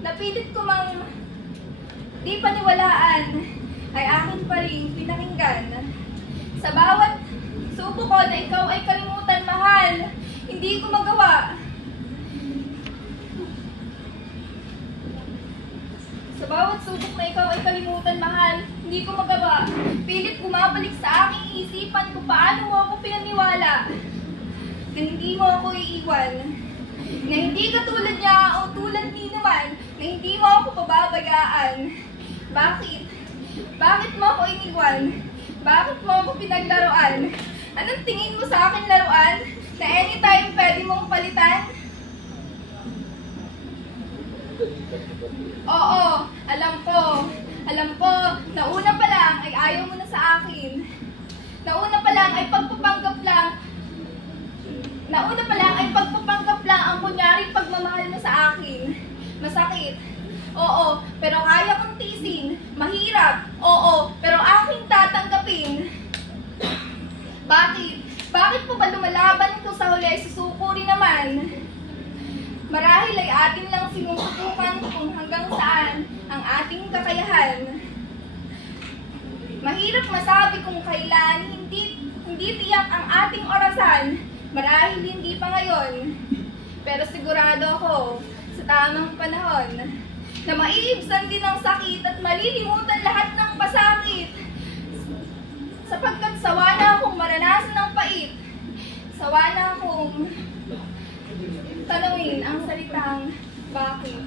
napilit ko mang di paniwalaan, ay akin pa rin pinakinggan. Sa bawat subo ko na ikaw ay kalimutan, mahal, hindi ko magawa. Sa bawat subok na ikaw ay kalimutan, mahal, hindi ko magawa. Pilit bumabalik sa aking isipan kung paano mo ako pinaniwala. Na hindi mo ako iiwan. Na hindi katulad niya o tulad ni naman, na hindi mo ako pababayaan. Bakit? Bakit mo ako iniwan? Bakit mo ako pinaglaruan? Anong tingin mo sa akin laruan? Na anytime pwede mong palitan? Oo, alam ko, nauna pa lang ay ayaw mo na sa akin. Nauna pa lang ay pagpapanggap lang ang kunyaring pagmamahal mo sa akin. Masakit, oo, pero kaya kong tiisin. Mahirap, oo, pero aking tatanggapin. Bakit po ba lumalaban kung sa huli ay susuko rin naman? Marahil ay atin lang sinusubukan kung hanggang saan ang ating kakayahan. Mahirap masabi kung kailan hindi tiyak ang ating orasan. Marahil hindi pa ngayon. Pero sigurado ako sa tamang panahon na maiibsan din ang sakit at malilimutan lahat ng pasakit. Sapagkat sawa na akong maranasan ng pait. Sawa na akong tanawin ang salitang bakit.